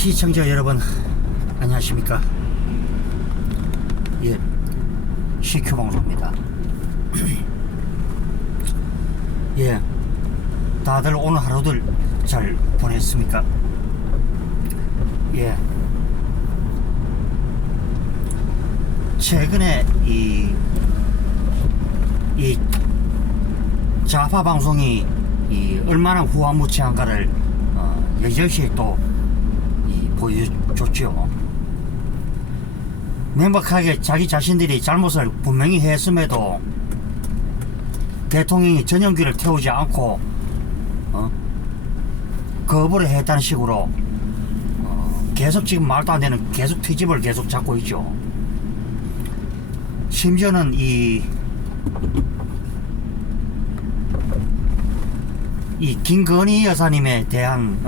시청자 여러분 안녕하십니까. 예, CQ방송입니다. 예, 다들 오늘 하루들 잘 보냈습니까? 예, 최근에 이 좌파 방송이 얼마나 후한무치한가를 여지없이 또 보여줬죠. 명백하게 자기 자신들이 잘못을 분명히 했음에도 대통령이 전용기를 태우지 않고 거부를 했다는 식으로 계속 지금 말도 안 되는 계속 트집을 계속 잡고 있죠. 심지어는 이 김건희 여사님에 대한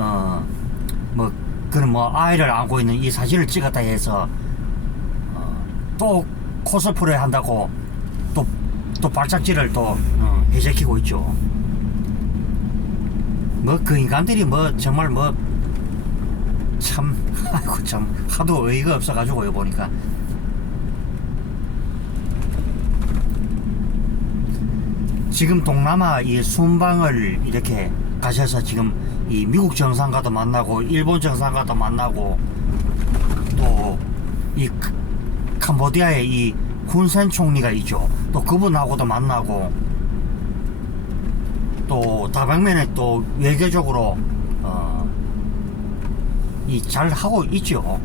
그런 아이를 안고 있는 이 사진을 찍었다 해서 또 코스프레 한다고 또 발작질을 또 해제키고 있죠. 그 인간들이 정말 참 아이고 참 하도 어이가 없어가지고요. 보니까 지금 동남아 이 순방을 이렇게 가셔서 지금 이 미국 정상과도 만나고 일본 정상과도 만나고 또 이 캄보디아의 이 훈센 총리가 있죠. 또 그분하고도 만나고 또 다방면에 또 외교적으로 잘 하고 있죠.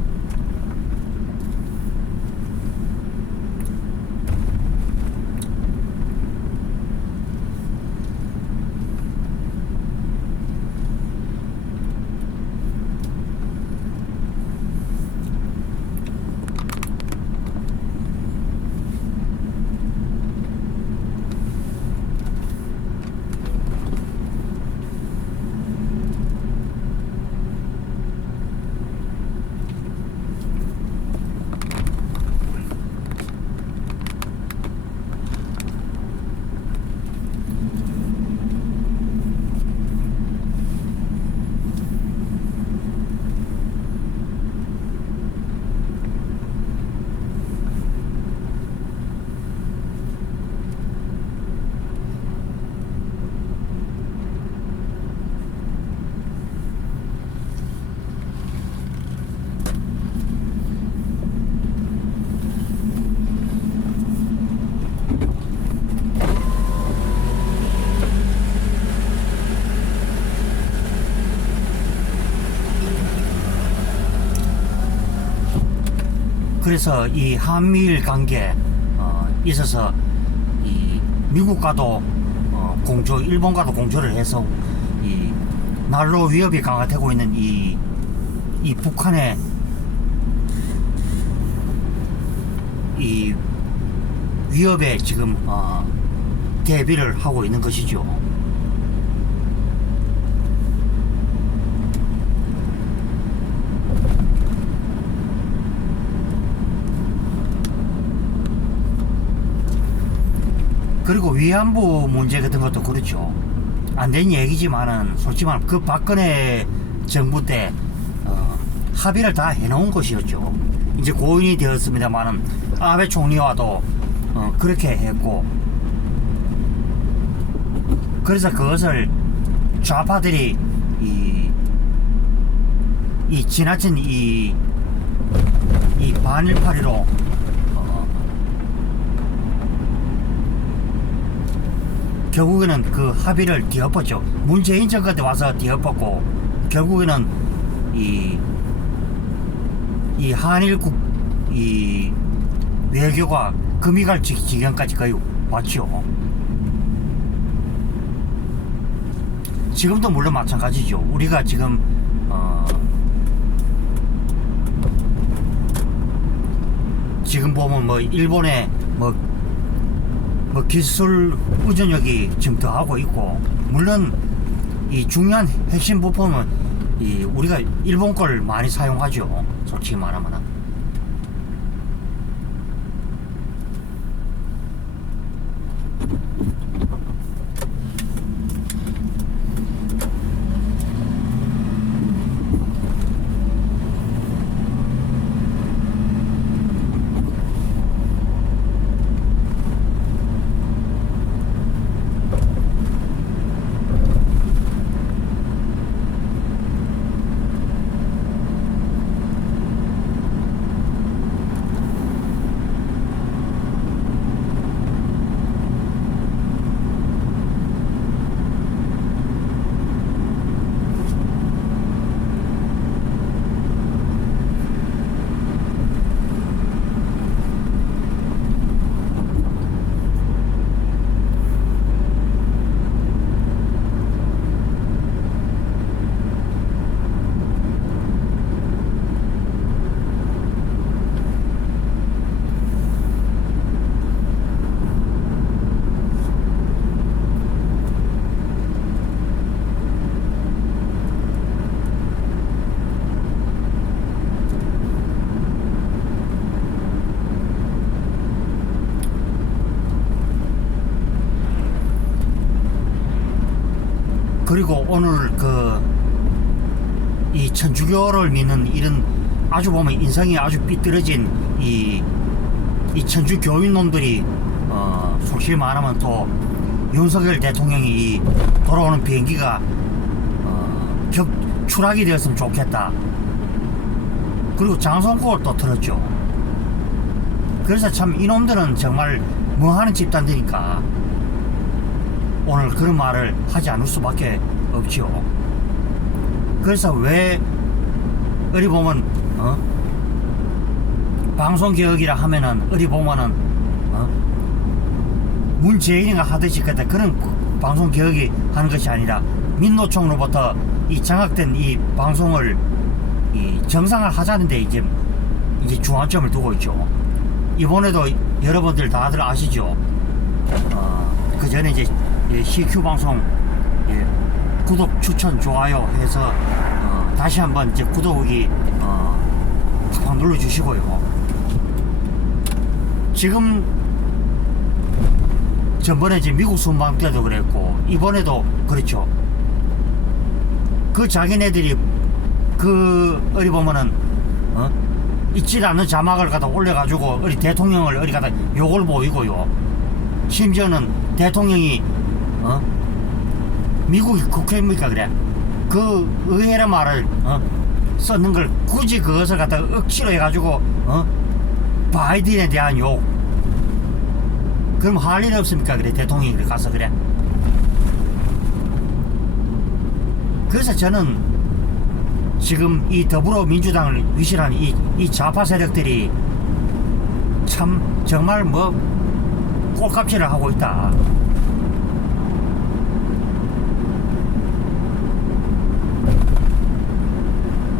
그래서 이 한미일 관계 있어서 이 미국과도 공조, 일본과도 공조를 해서 이 날로 위협이 강화되고 있는 이 북한의 이 위협에 지금 대비를 하고 있는 것이죠. 그리고 위안부 문제 같은 것도 그렇죠. 안 된 얘기지만은 솔직히 말하면 그 박근혜 정부 때 합의를 다 해놓은 것이었죠. 이제 고인이 되었습니다만은 아베 총리와도 그렇게 했고, 그래서 그것을 좌파들이 이 지나친 이 반일파리로 결국에는 그 합의를 뒤엎었죠. 문재인 정권 때 와서 뒤엎었고, 결국에는 이 한일국 이 외교가 금이 갈 지경까지 거의 왔죠. 지금도 물론 마찬가지죠. 우리가 지금 지금 보면 일본의 기술 의존력이 지금 더 하고 있고, 물론 이 중요한 핵심 부품은 우리가 일본 걸 많이 사용하죠. 솔직히 말하면. 그리고 오늘 이 천주교를 믿는 이런 아주 보면 인성이 아주 삐뚤어진 이 천주 교인놈들이 솔직히 말하면 또 윤석열 대통령이 이 돌아오는 비행기가 추락이 되었으면 좋겠다. 그리고 장성국을 또 틀었죠. 그래서 참 이놈들은 정말 뭐하는 집단들이니까 오늘 그런 말을 하지 않을 수밖에 없죠. 그래서 왜 어디 보면 방송개혁이라 하면은 어디 보면은 문재인이가 하듯이 그런 방송개혁이 하는 것이 아니라 민노총으로부터 이 장악된 이 방송을 이 정상화 하자는데 이제 중앙점을 두고 있죠. 이번에도 여러분들 다들 아시죠? 그 전에 이제 CQ 방송 구독, 추천, 좋아요 해서 다시 한번 이제 구독이 팍팍 눌러주시고요. 지금 전번에 이제 미국 순방 때도 그랬고 이번에도 그렇죠. 그 자기네들이 어디 보면은 있지 않는 자막을 갖다 올려가지고 어디 대통령을 어디 갖다 욕을 보이고요. 심지어는 대통령이 미국이 국회입니까 그래? 그 의회란 말을 썼는 걸 굳이 그것을 갖다 억지로 해가지고 바이든에 대한 욕. 그럼 할 일 없습니까 그래? 대통령이 가서 그래? 그래서 저는 지금 이 더불어민주당을 위신하는 이 좌파 세력들이 참 정말 뭐 꼴값질을 하고 있다.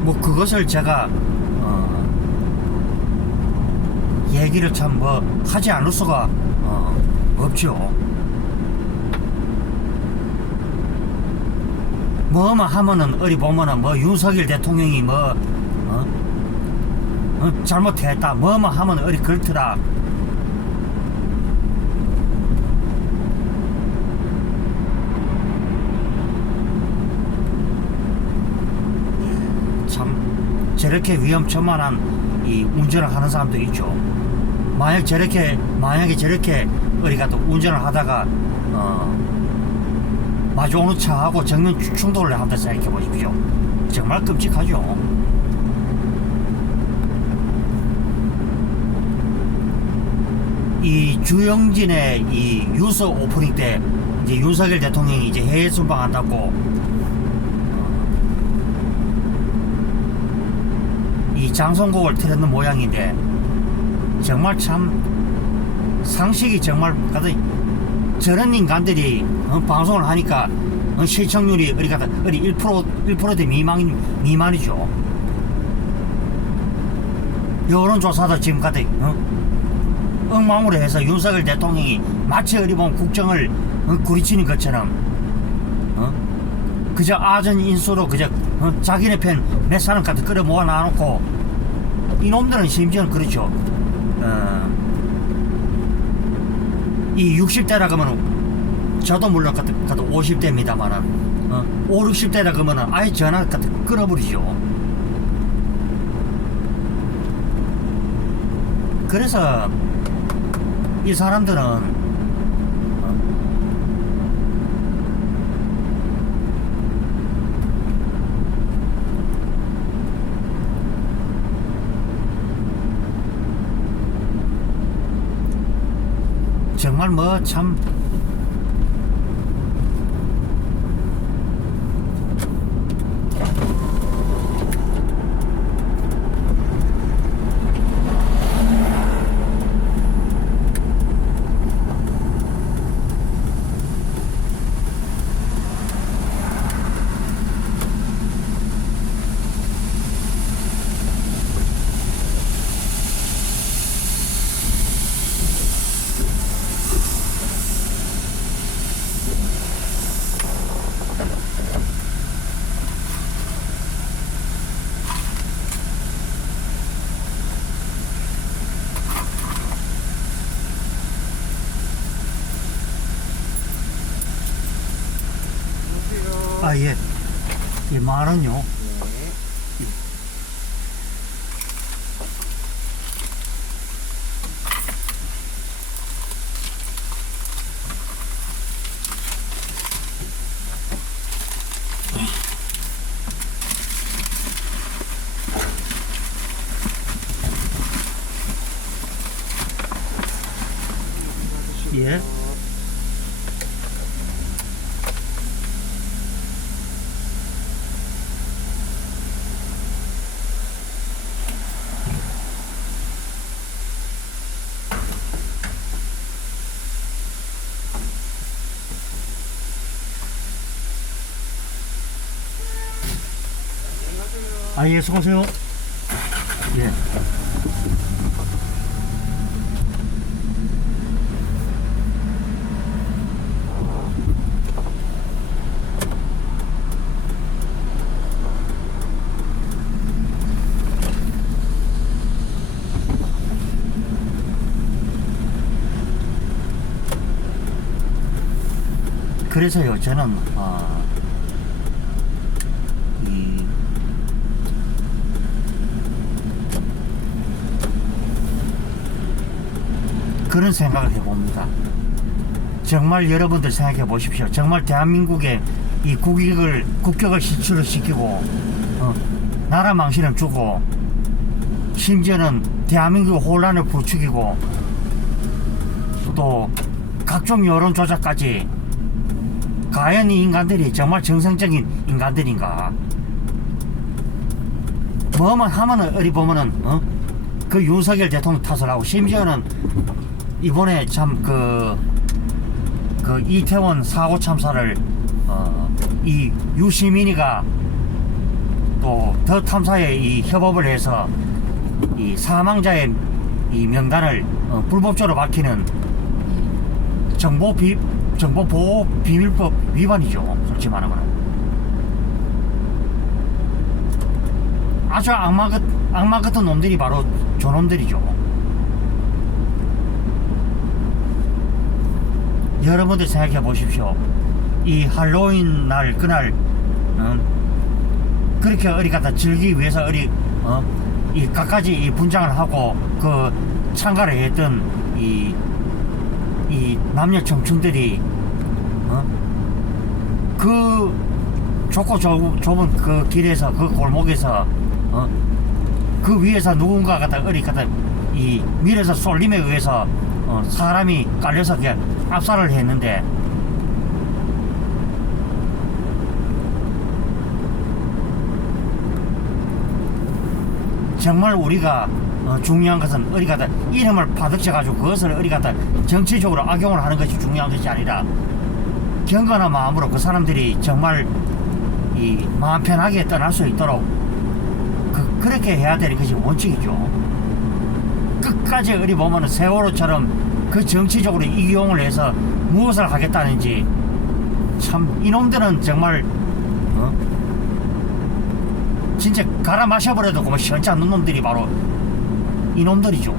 뭐 그것을 제가 얘기를 참 뭐 하지 않을 수가 없죠. 뭐만 하면은 어디 보면은 뭐 윤석열 대통령이 뭐 잘못했다 뭐만 하면 어디 그렇더라. 참 저렇게 위험천만한 이 운전을 하는 사람도 있죠. 만약에 저렇게 어디 가도 운전을 하다가 마주오는 차하고 정면 충돌을 한다 생각해 보십시오. 정말 끔찍하죠. 이 주영진의 이 뉴스 오프닝 때 이제 윤석열 대통령이 이제 해외 순방한다고 이 장성곡을 틀었는 모양인데 정말 참 상식이 정말 저런 인간들이 방송을 하니까 시청률이 어디 1%대 미만이죠. 여론조사도 지금까지 엉망으로 해서 윤석열 대통령이 마치 어디 보면 국정을 구리치는 것처럼 그저 아전 인수로 그저 자기네 편 몇 사람 같은 끌어 모아 놔놓고 이놈들은 심지어는 그렇죠. 이 60대라 그러면 저도 물론 같은 50대입니다만은 5, 60대라 그러면은 아예 전화 같은 끊어버리죠. 그래서 이 사람들은 정말 뭐 참 예. 예, 10,000원요. 예. 아, 예, 수고하세요. 예. 그래서요, 저는, 그런 생각을 해봅니다. 정말 여러분들 생각해 보십시오. 정말 대한민국에 이 국격을 실추를 시키고, 나라 망신을 주고, 심지어는 대한민국 혼란을 부추기고, 또 각종 여론 조작까지, 과연 이 인간들이 정말 정상적인 인간들인가? 뭐만 하면은 어디 보면은 그 윤석열 대통령 탓을 하고, 심지어는 이번에 참 그 이태원 사고 참사를 이 유시민이가 또 더 탐사에 이 협업을 해서 이 사망자의 이 명단을 불법적으로 밝히는 정보보호비밀법 위반이죠. 솔직히 말하면 아주 악마 같은 놈들이 바로 저놈들이죠. 여러분들 생각해 보십시오. 이 할로윈 날 그날 그렇게 어디 갖다 즐기기 위해서 어디 이 갖가지 이 분장을 하고 그 참가를 했던 이 남녀 청춘들이 그 좁고 좁은 그 길에서 그 골목에서 그 위에서 누군가 갖다 어디 갖다 이 밀에서 쏠림에 의해서 사람이 깔려서 그냥 압살을 했는데, 정말 우리가 중요한 것은 어디 갖다 이름을 파득쳐 가지고 그것을 어디 갖다 정치적으로 악용을 하는 것이 중요한 것이 아니라, 경건한 마음으로 그 사람들이 정말 이 마음 편하게 떠날 수 있도록 그렇게 해야 되는 것이 원칙이죠. 끝까지 어디 보면은 세월호처럼 그 정치적으로 이용을 해서 무엇을 하겠다는지, 참 이놈들은 정말 진짜 갈아 마셔버려도 그만 시원치 않는 놈들이 바로 이놈들이죠.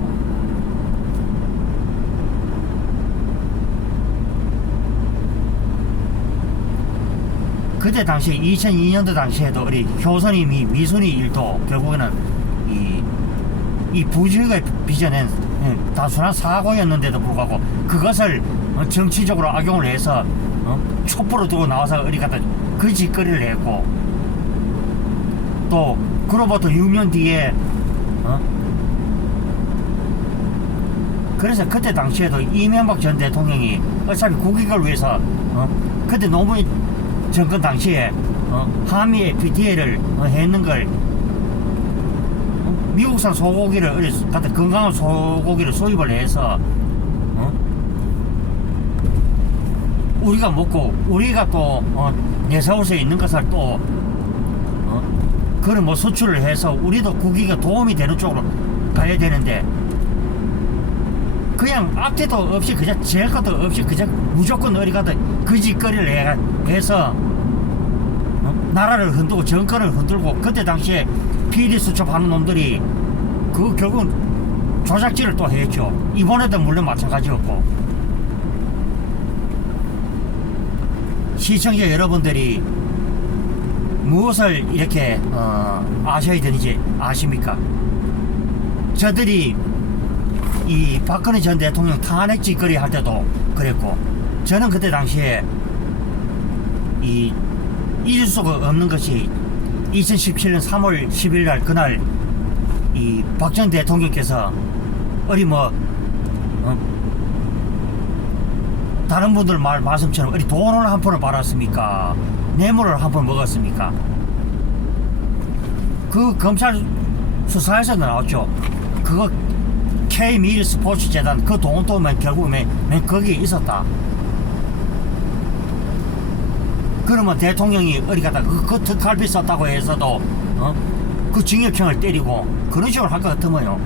그때 당시 2002년도 당시에도 우리 효선이 미순이 일도 결국에는 이 부주의가 빚어낸 단순한 사고였는데도 불구하고 그것을 정치적으로 악용을 해서 촛불을 두고 나와서 어디 갖다 그 짓거리를 했고, 또 그로부터 6년 뒤에 그래서 그때 당시에도 이명박 전 대통령이 어차피 국익을 위해서 그때 노무현 정권 당시에 한미 FTA를 했는 걸 미국산 소고기를 갖다 건강한 소고기를 수입을 해서 우리가 먹고 우리가 또 내세울 수 있는 것을 또 그걸 뭐 수출을 해서 우리도 국익에 도움이 되는 쪽으로 가야 되는데, 그냥 앞뒤도 없이 그냥 잴 것도 없이 그냥 무조건 어디 가도 그 짓거리를 해서 나라를 흔들고 정권을 흔들고, 그때 당시에 PD 수첩하는 놈들이 그 결국은 조작질을 또 했죠. 이번에도 물론 마찬가지였고, 시청자 여러분들이 무엇을 이렇게 아셔야 되는지 아십니까? 저들이 이 박근혜 전 대통령 탄핵 짓거리 할 때도 그랬고, 저는 그때 당시에 이 잊을 수가 없는 것이 2017년 3월 10일 날 그날 이 박 전 대통령께서 어리 다른 분들 말씀처럼 어리 돈을 한 푼을 받았습니까? 뇌물을 한 푼 먹었습니까? 그 검찰 수사에서도 나왔죠. 그거 K미일 스포츠재단 그 돈도 결국은 거기에 있었다. 그러면 대통령이 어디 갔다 그 특활비 썼다고 해서도 그 징역형을 때리고 그런 식으로 할 것 같으면요,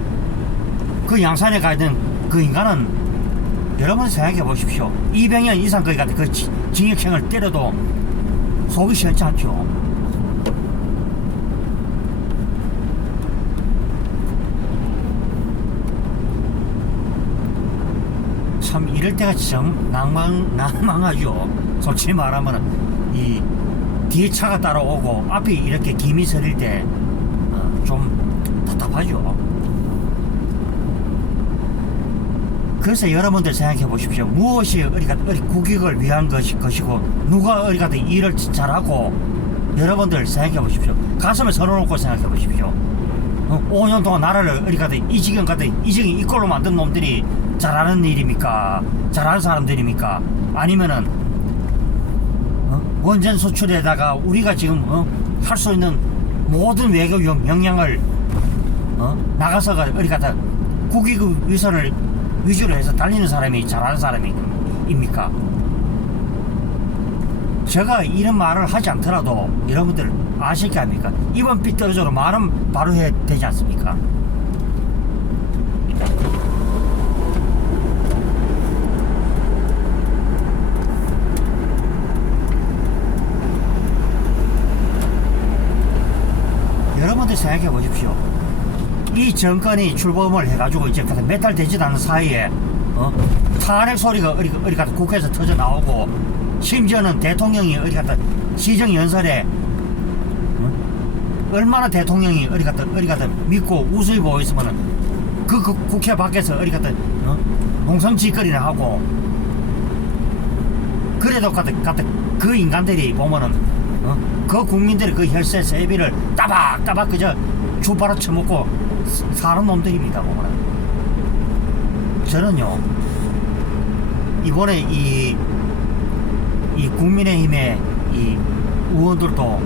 그 양산에 가 있는 그 인간은 여러분 생각해 보십시오. 200년 이상 거기 갔다 그 징역형을 때려도 속이 시원치 않죠. 참 이럴 때가 정 낭망하죠. 솔직히 말하면 이 뒤에 차가 따라오고 앞이 이렇게 김이 서릴 때 좀 답답하죠. 그래서 여러분들 생각해 보십시오. 무엇이 어디 국익을 위한 것이고 누가 어디 가든 일을 잘하고, 여러분들 생각해 보십시오. 가슴에 손을 얹고 생각해 보십시오. 5년 동안 나라를 어디 가든 이 지경 가든 이 지경 이꼴로 만든 놈들이 잘하는 일입니까? 잘하는 사람들입니까? 아니면은 원전 수출에다가 우리가 지금 할 수 있는 모든 외교 역량을 나가서 어디 가다 국익 위선을 위주로 해서 달리는 사람이 잘하는 사람입니까? 제가 이런 말을 하지 않더라도 여러분들 아실 게 아닙니까? 이번 삐뚤어져로 말은 바로 해야 되지 않습니까? 여러분들 생각해 보십시오. 이 정권이 출범을 해가지고 이제 몇 달 되지도 않은 사이에 탄핵 소리가 어디 가서 국회에서 터져 나오고, 심지어는 대통령이 어디 갔다 시정연설에 얼마나 대통령이 어디 갔다 믿고 우수히 보였으면은 그 국회 밖에서 어디 갔다 농성짓거리나 하고, 그래도 그 인간들이 보면은 그 국민들의 그 혈세 세비를 따박따박 그저 주바로 쳐먹고 사는 놈들입니다. 보면은 저는요, 이번에 이 국민의힘의 이 의원들도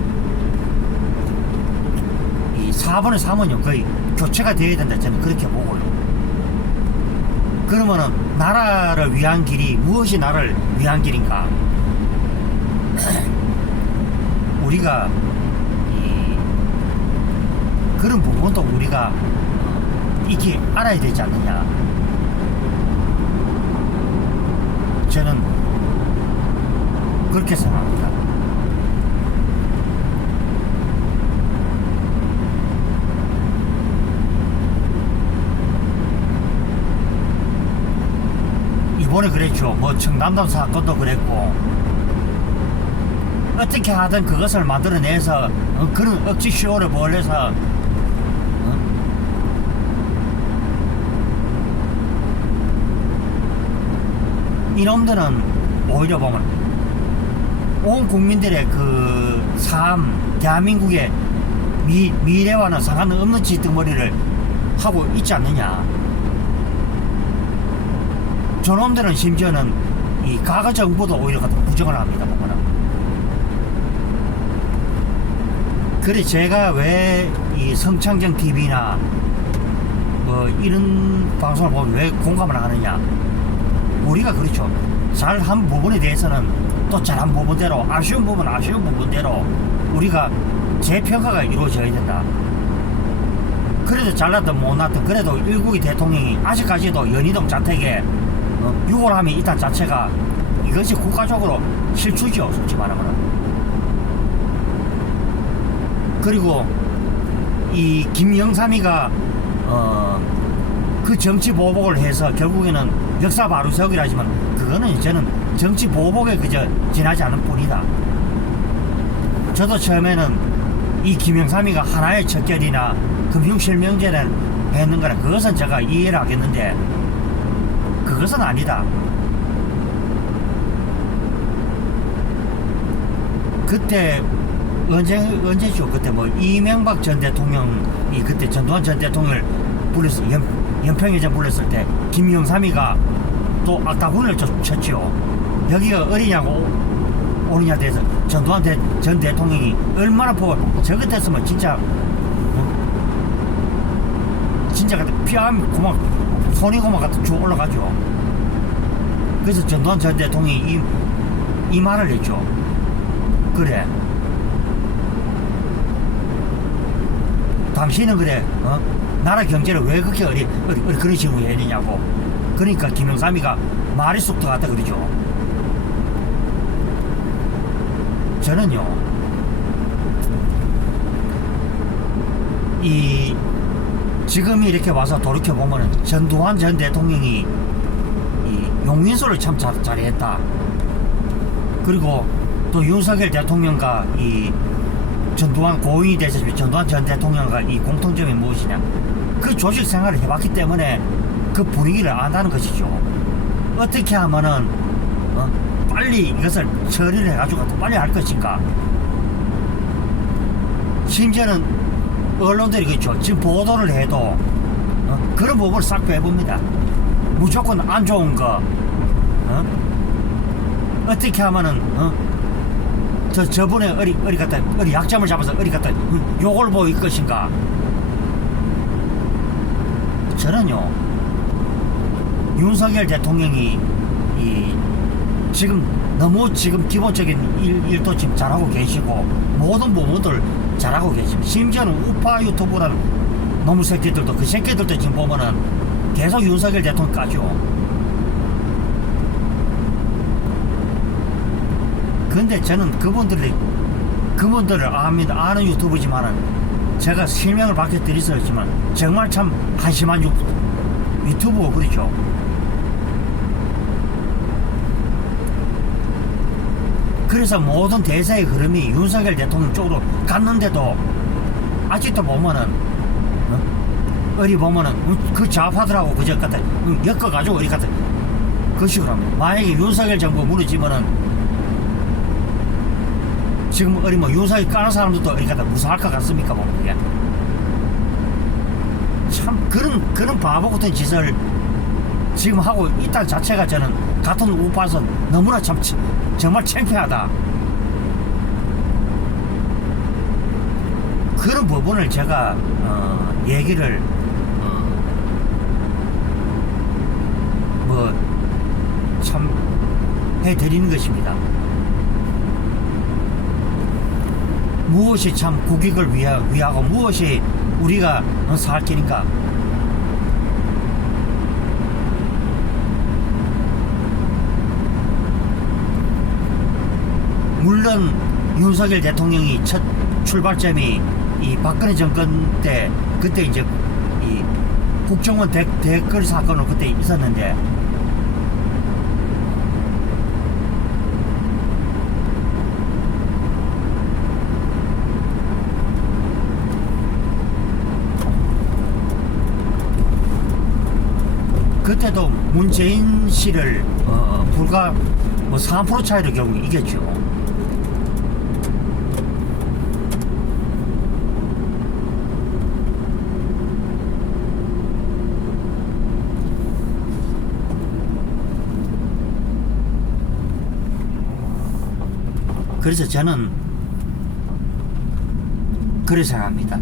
이 4분의 3은요 거의 교체가 되어야 된다, 저는 그렇게 보고요. 그러면은 나라를 위한 길이 무엇이 나를 위한 길인가? 우리가 그런 부분도 우리가 익히 알아야 되지 않느냐. 저는 그렇게 생각합니다. 이번에 그랬죠. 뭐 청담동 사건도 그랬고, 어떻게 하든 그것을 만들어내서 그런 억지 쇼를 벌여서 이놈들은 오히려 보면 온 국민들의 그 삶, 대한민국의 미래와는 상관없는 짓덩어리를 하고 있지 않느냐. 저놈들은 심지어는 이 과거 정부도 오히려 부정을 합니다. 보면은. 그래 제가 왜 이 성창경 TV나 뭐 이런 방송을 보면 왜 공감을 하느냐. 우리가 그렇죠. 잘한 부분에 대해서는 또 잘한 부분대로, 아쉬운 부분대로 우리가 재평가가 이루어져야 된다. 그래도 잘났든 못났든 그래도 일국의 대통령이 아직까지도 연희동 자택에 유골함이 있다는 자체가 이것이 국가적으로 실추죠, 솔직히 말하면. 그리고 이 김영삼이가 그 정치 보복을 해서 결국에는 역사 바로 세우기라 하지만 그거는 저는 정치 보복에 그저 지나지 않은 뿐이다. 저도 처음에는 이 김영삼이가 하나의 척결이나 금융실명제를 했는 거라 그것은 제가 이해를 하겠는데 그것은 아니다. 그때 언제죠? 그때 뭐 이명박 전 대통령이 그때 전두환 전 대통령을 불렀을 연평해전 불렀을 때 김영삼이가 또 악다군을 쳤죠. 여기가 어리냐고 오느냐 대해서 전두환 전 대통령이 얼마나 보고 저 같았으면 진짜 진짜 피암 고막 손이 고막 같은 쭉 올라가죠. 그래서 전두환 전 대통령이 이 말을 했죠. 그래 당신은 그래 나라 경제를 왜 그렇게 그런 식으로 해야 되냐고. 그러니까 김영삼이가 말이 쑥 들어갔다 그러죠. 저는요 이 지금 이렇게 와서 돌이켜보면 전두환 전 대통령이 이 용인소를 참 잘했다. 그리고 또 윤석열 대통령과 이 전두환 고인이 돼서 전두환 전 대통령과 이 공통점이 무엇이냐, 그 조직 생활을 해봤기 때문에 그 분위기를 안다는 것이죠. 어떻게 하면은 빨리 이것을 처리를 해가지고 더 빨리 할 것인가. 심지어는 언론들이 그렇죠. 지금 보도를 해도 그런 부분을 싹 빼봅니다. 무조건 안 좋은 거 어떻게 하면은 저번에 어리 갖다 어리 약점을 잡아서 어리 갖다 욕을 보일 것인가. 저는요 윤석열 대통령이 지금 너무 지금 기본적인 일도 지금 잘하고 계시고 모든 부분들 잘하고 계십니다. 심지어는 우파 유튜브라는 놈 새끼들도 그 새끼들도 지금 보면은 계속 윤석열 대통령 까죠. 근데 저는 그분들을 압니다. 아는 유튜브지만은 제가 실명을 밝혀드릴 수 있지만 정말 참 한심한 유튜브고 그렇죠. 그래서 모든 대세의 흐름이 윤석열 대통령 쪽으로 갔는데도 아직도 보면은 어리 보면은 그 좌파들하고 그저 같아 엮어가지고 어리 같아 그 식으로 합니다. 만약에 윤석열 정부 무너지면은 지금 어리 뭐 윤석열 까는 사람들도 어리 같아 무사할 것 같습니까? 뭐 그게 참 그런 바보 같은 짓을 지금 하고 있다는 자체가 저는 같은 우파에서 너무나 참 정말 창피하다. 그런 부분을 제가 얘기를 뭐 참 해드리는 것입니다. 무엇이 참 국익을 위하고 무엇이 우리가 살 테니까. 물론 윤석열 대통령이 첫 출발점이 이 박근혜 정권 때 그때 이제 이 국정원 댓글 사건으로 그때 있었는데 그때도 문재인 씨를 불과 뭐 3% 차이로 결국 이겼죠. 그래서 저는 그렇게 생각합니다.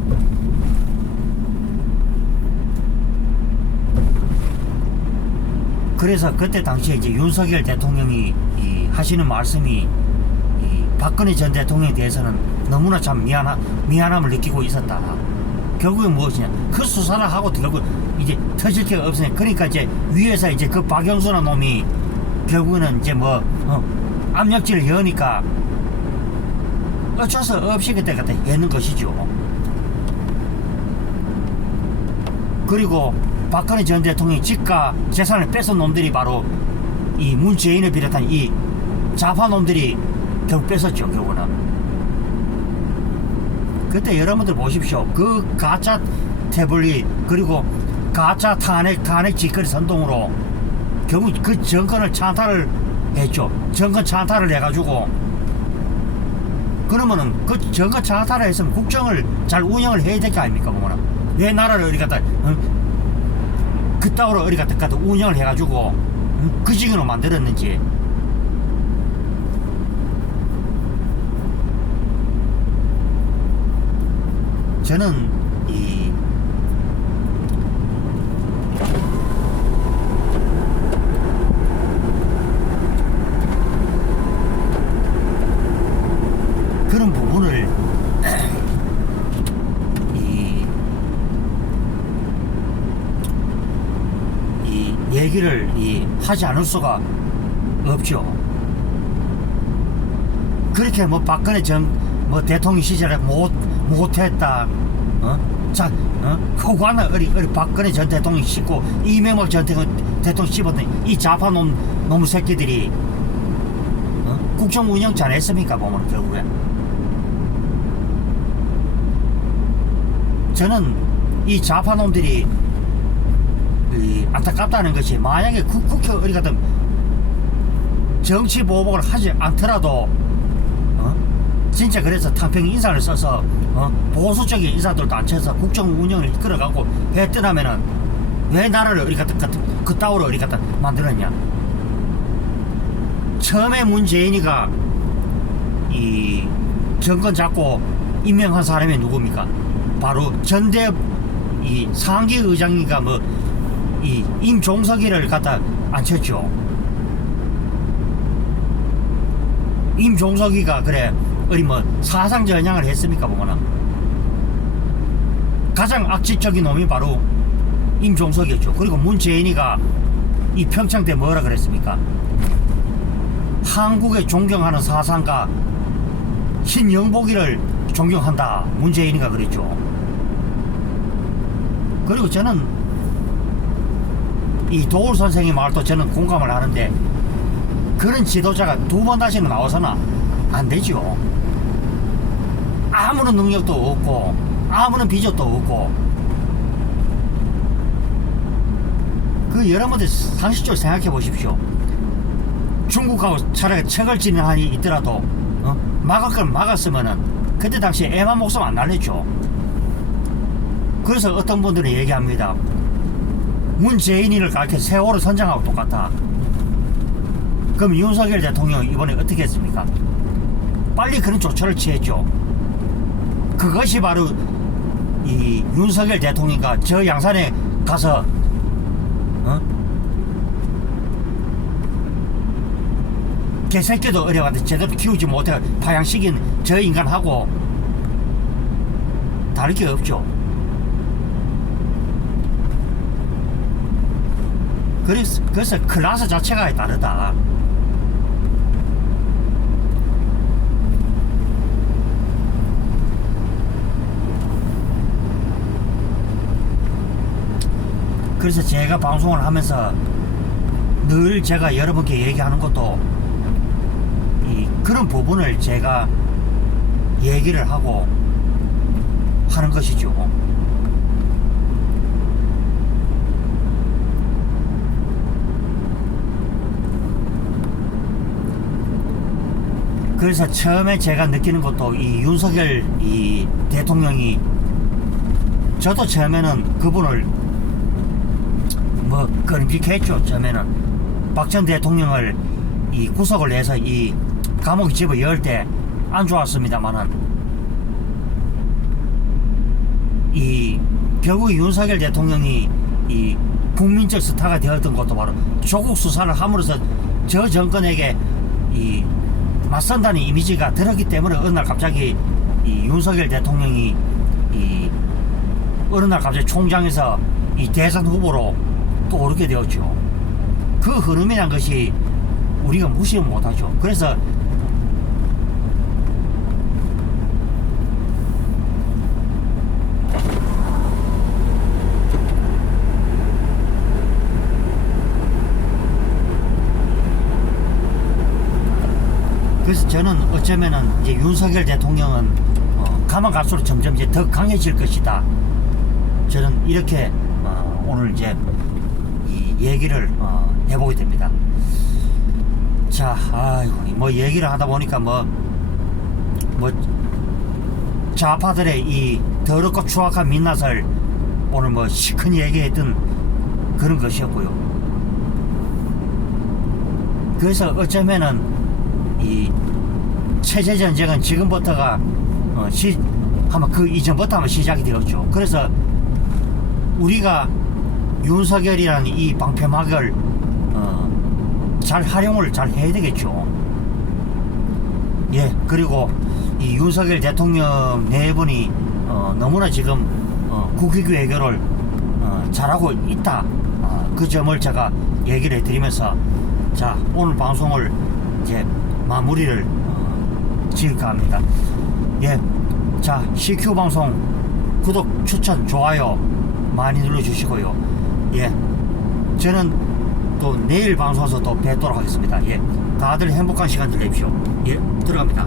그래서 그때 당시에 이제 윤석열 대통령이 하시는 말씀이 박근혜 전 대통령에 대해서는 너무나 참 미안함을 느끼고 있었다. 결국은 무엇이냐, 그 수사를 하고 결국 이제 터질 게 없으니까. 그러니까 이제 위에서 이제 그 박영수라는 놈이 결국은 이제 뭐 압력질을 여니까 어쩔 수 없이 그때 했는 것이죠. 그리고 박근혜 전 대통령이 집과 재산을 뺏은 놈들이 바로 이 문재인을 비롯한 이 좌파 놈들이 결국 뺏었죠. 결국은 그때 여러분들 보십시오. 그 가짜 태블릿 그리고 가짜 탄핵 짓거리 선동으로 결국 그 정권을 찬탈을 했죠. 정권 찬탈을 해가지고 그러면은 그 정권 찬탈을 했으면 국정을 잘 운영을 해야 될 거 아닙니까? 보면은 왜 나라를 어디 갖다 그따구로 어디 갖다 운영을 해가지고 그 지경으로 만들었는지. 저는 이 그런 부분을 이 얘기를 하지 않을 수가 없죠. 그렇게 뭐 박근혜 뭐 대통령 시절에 못했다. 호구하나 어리 박근혜 전 대통령 씹고 이명박 전 대통령 씹었더니 이 좌파 놈 새끼들이 국정 운영 잘했습니까? 보면 결국에 저는 이 좌파 놈들이 안타깝다는 것이 만약에 국회 어디 가든 정치 보복을 하지 않더라도 진짜 그래서 탕평 인사를 써서 보수적인 인사들도 앉혀서 국정 운영을 이끌어가고 했더라면은 왜 나라를 어디 갖다 그따위로 어디 갖다 만들었냐. 처음에 문재인이가 이 정권 잡고 임명한 사람이 누굽니까? 바로 전대 이 상기 의장이가 뭐 이 임종석이를 갖다 앉혔죠. 임종석이가 그래 어디 뭐 사상 전향을 했습니까? 보면은 가장 악질적인 놈이 바로 임종석이었죠. 그리고 문재인이가 이 평창 때 뭐라 그랬습니까? 한국에 존경하는 사상가 신영복이를 존경한다. 문재인이가 그랬죠. 그리고 저는 이 도울 선생의 말도 저는 공감을 하는데 그런 지도자가 두 번 다시는 나와서는 안 되죠. 아무런 능력도 없고 아무런 비전도 없고. 그 여러분들 상식적으로 생각해 보십시오. 중국하고 차라리 척을 지는 한이 있더라도 막을 걸 막았으면은 그때 당시에 애만 목숨 안 날렸죠. 그래서 어떤 분들은 얘기합니다. 문재인이를 가르쳐 세월호 선장하고 똑같다. 그럼 윤석열 대통령 이번에 어떻게 했습니까? 빨리 그런 조처를 취했죠. 그것이 바로 이 윤석열 대통령과 저 양산에 가서 개새끼도 어려가지고 제대로 키우지 못해 파양시킨 저 인간하고 다를 게 없죠. 그래서 클래스 자체가 다르다. 그래서 제가 방송을 하면서 늘 제가 여러분께 얘기하는 것도 그런 부분을 제가 얘기를 하고 하는 것이죠. 그래서 처음에 제가 느끼는 것도 이 윤석열 이 대통령이 저도 처음에는 그분을 뭐 끔찍했죠. 처음에는 박 전 대통령을 이 구속을 내서 이 감옥 집을 열 때 안 좋았습니다만은 이 결국 윤석열 대통령이 이 국민적 스타가 되었던 것도 바로 조국 수사를 함으로써 저 정권에게 이 맞선다는 이미지가 들었기 때문에 어느 날 갑자기 이 윤석열 대통령이 이 어느 날 갑자기 총장에서 이 대선 후보로 또 오르게 되었죠. 그 흐름이란 것이 우리가 무시 못하죠. 그래서 저는 어쩌면은 이제 윤석열 대통령은 가면 갈수록 점점 이제 더 강해질 것이다. 저는 이렇게 오늘 이제 이 얘기를 해보게 됩니다. 자, 아이고, 뭐 얘기를 하다 보니까 뭐 좌파들의 이 더럽고 추악한 민낯을 오늘 뭐 시큰 얘기했던 그런 것이었고요. 그래서 어쩌면은 이 체제 전쟁은 지금부터가 아마 그 이전부터 아마 시작이 되었죠. 그래서 우리가 윤석열이라는 이 방패막을 잘 활용을 잘 해야 되겠죠. 예, 그리고 이 윤석열 대통령 네 분이 너무나 지금 국익 외교를 잘하고 있다. 그 점을 제가 얘기를 해드리면서 자, 오늘 방송을 이제 마무리를 지을까 합니다. 예, 자, CQ 방송 구독, 추천, 좋아요 많이 눌러주시고요. 예, 저는 또 내일 방송에서 또 뵙도록 하겠습니다. 예, 다들 행복한 시간 되십시오. 예, 들어갑니다.